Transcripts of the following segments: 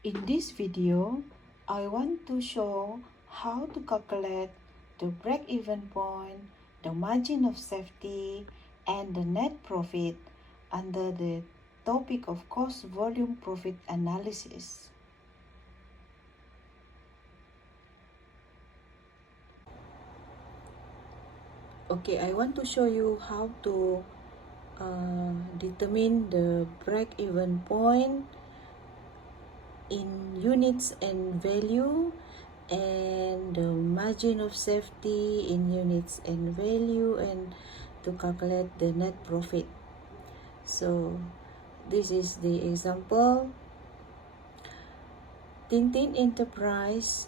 In this video, I want to show how to calculate the break-even point, the margin of safety, and the net profit under the topic of cost volume profit analysis. Okay, I want to show you how to determine the break-even point in units and value, and the margin of safety in units and value, and to calculate the net profit. So this is the example. Tintin Enterprise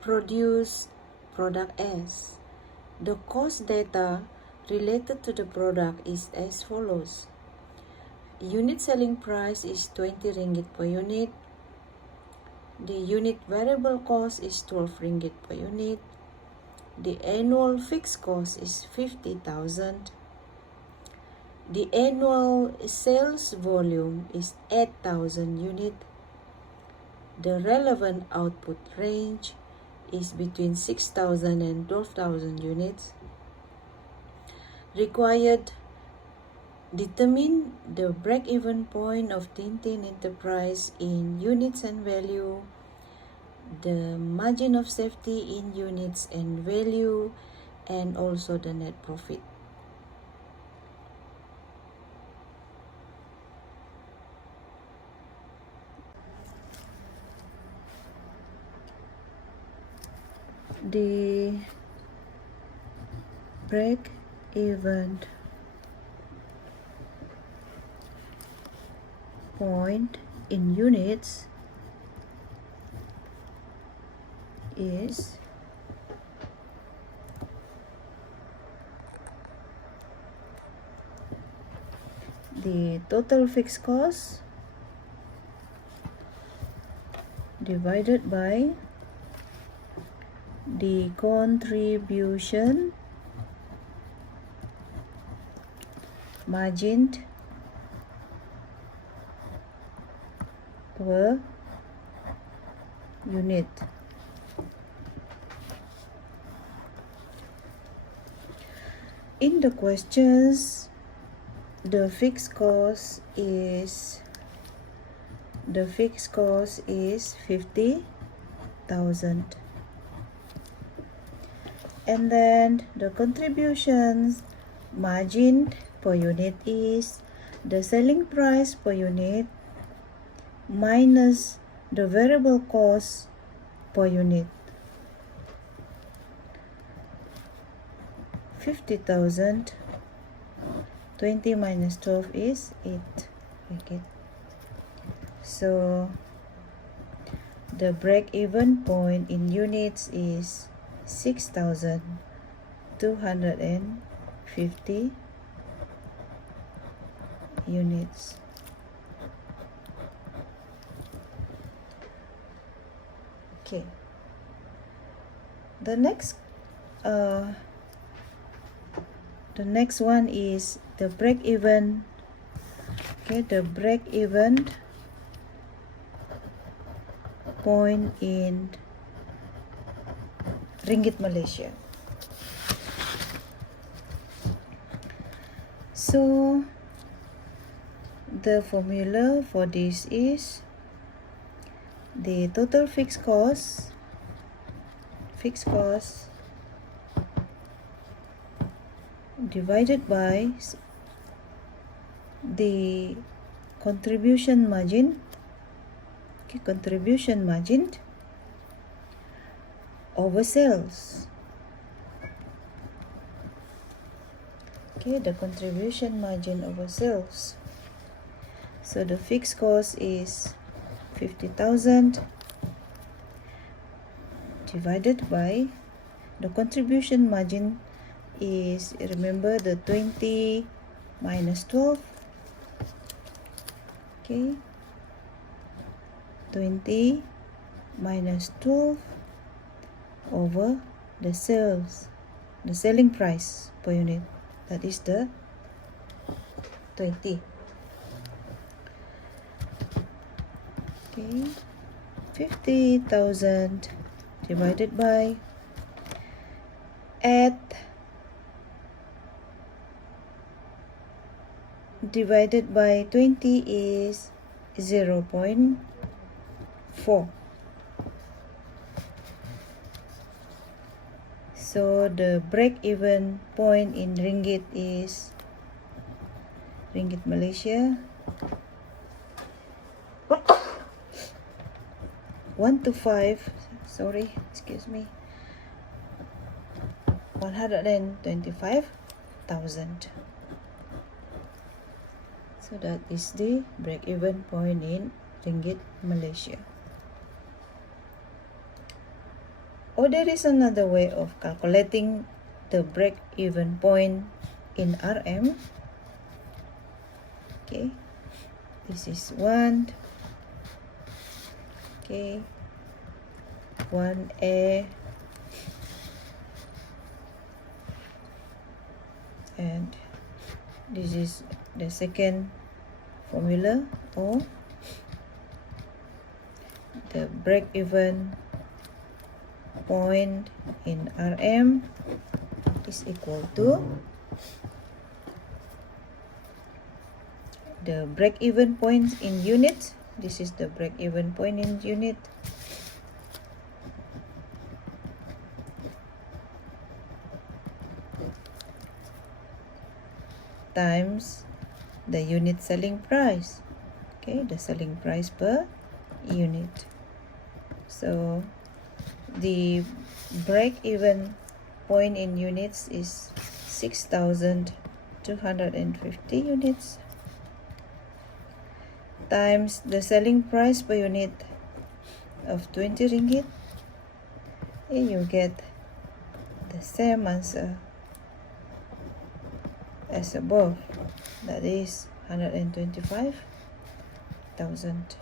produce product S. The cost data related to the product is as follows. Unit selling price is 20 ringgit per unit. The unit variable cost is 12 ringgit per unit. The annual fixed cost is 50,000. The annual sales volume is 8,000 units. The relevant output range is between 6,000 and 12,000 units. Required, determine the break-even point of Tintin Enterprise in units and value, the margin of safety in units and value, and also the net profit. The break-even point in units is the total fixed cost divided by the contribution margin per unit. In the questions, the fixed cost is 50,000, and then the contributions margin per unit is the selling price per unit minus the variable cost per unit. 50,000, 20 minus 12 is 8. Okay. So the break-even point in units is 6,250 units. Okay. The next one is the break-even. Okay, the break-even point in Ringgit Malaysia. So the formula for this is the total fixed cost divided by the contribution margin. Okay, contribution margin over sales. Okay, the contribution margin over sales. So the fixed cost is 50,000 divided by the contribution margin is, remember, the 20 minus 12. Okay, 20 minus 12 over the selling price per unit, that is the 20. Okay, 50,000 divided by at divided by 20 is 0.4. So the break-even point in ringgit is Ringgit Malaysia 125,000. So that is the break-even point in Ringgit Malaysia. Or there is another way of calculating the break-even point in RM. Okay, this is 1. Okay, 1A and this is the second formula, or the break-even point in RM is equal to the break-even point in unit. This is the break-even point in unit times the unit selling price. Okay, the selling price per unit. So the break-even point in units is 6,250 units times the selling price per unit of 20 ringgit. And you get the same answer as above, that is 125,000.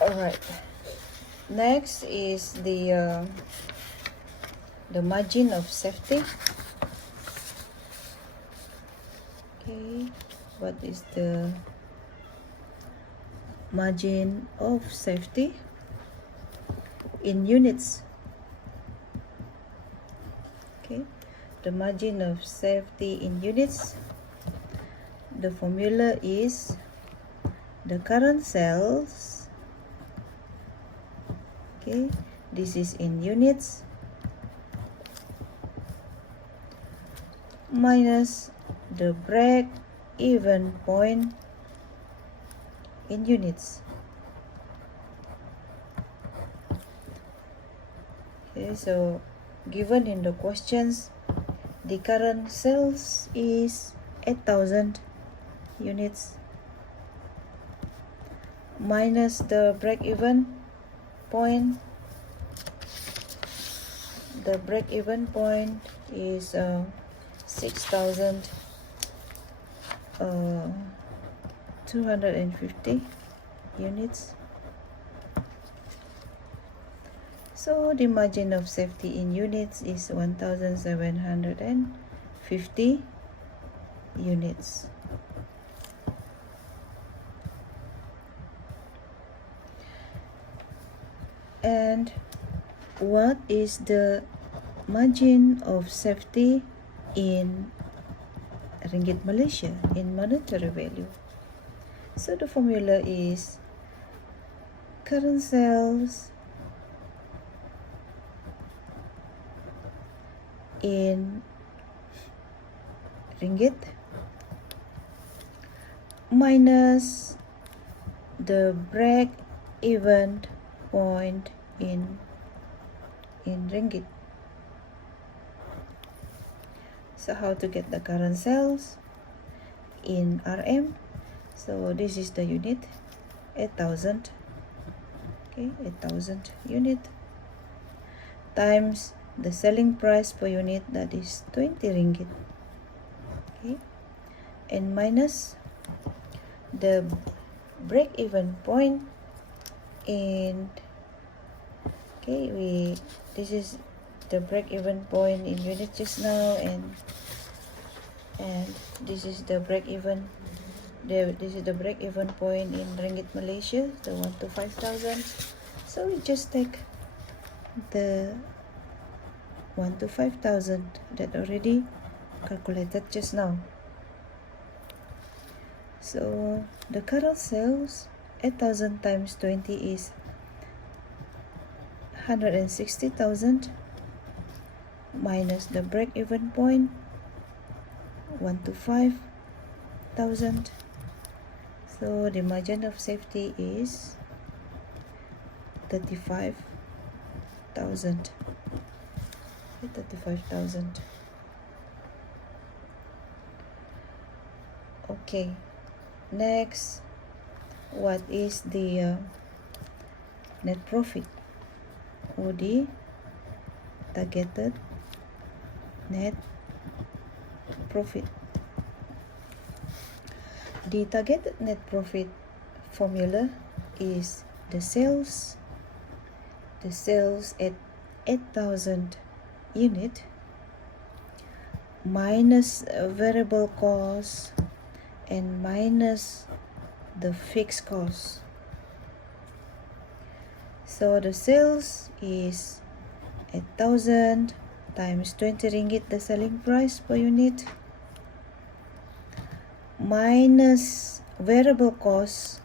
Alright, next is the margin of safety. Okay, what is the margin of safety in units? Okay, the margin of safety in units, the formula is the current sales. Okay, this is in units minus the break-even point in units. Okay, so given in the questions, the current sales is 8,000 units minus the break-even point. The break-even point is 6,250 units. So the margin of safety in units is 1,750 units. And what is the margin of safety in Ringgit Malaysia in monetary value? So the formula is current sales in ringgit minus the break-even point in ringgit. So how to get the current sales in RM? So this is the unit, 8,000. Okay, 8,000 unit times the selling price per unit, that is 20 ringgit. Okay, and minus the break-even point And okay, this is the break-even point in unit just now, and this is the break-even. This is the break-even point in ringgit Malaysia, the 1 to 5,000. So we just take the 1 to 5,000 that already calculated just now. So the current sales, 8,000 times 20 is 160,000 minus the break-even point, 1 to 5,000. So the margin of safety is 35,000. 35,000. Okay. Next, what is the net profit or the targeted net profit? The targeted net profit formula is the sales at 8,000 unit minus variable cost and minus the fixed cost. So the sales is 8,000 times 20 ringgit, the selling price per unit, minus variable cost.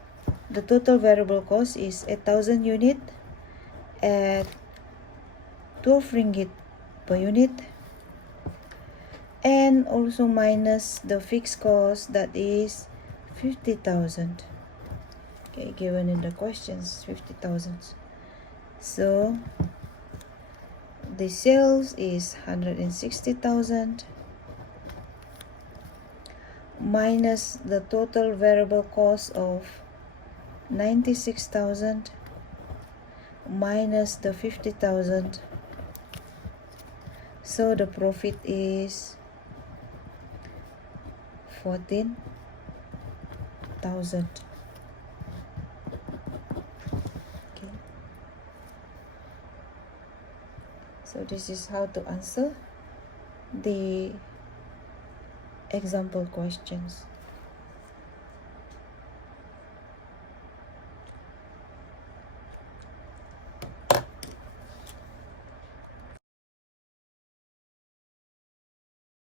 The total variable cost is 8,000 unit at 12 ringgit per unit, and also minus the fixed cost, that is 50,000. Okay, given in the questions, 50,000. So the sales is 160,000 minus the total variable cost of 96,000 minus the 50,000. So the profit is 14,000. Okay. So this is how to answer the example questions.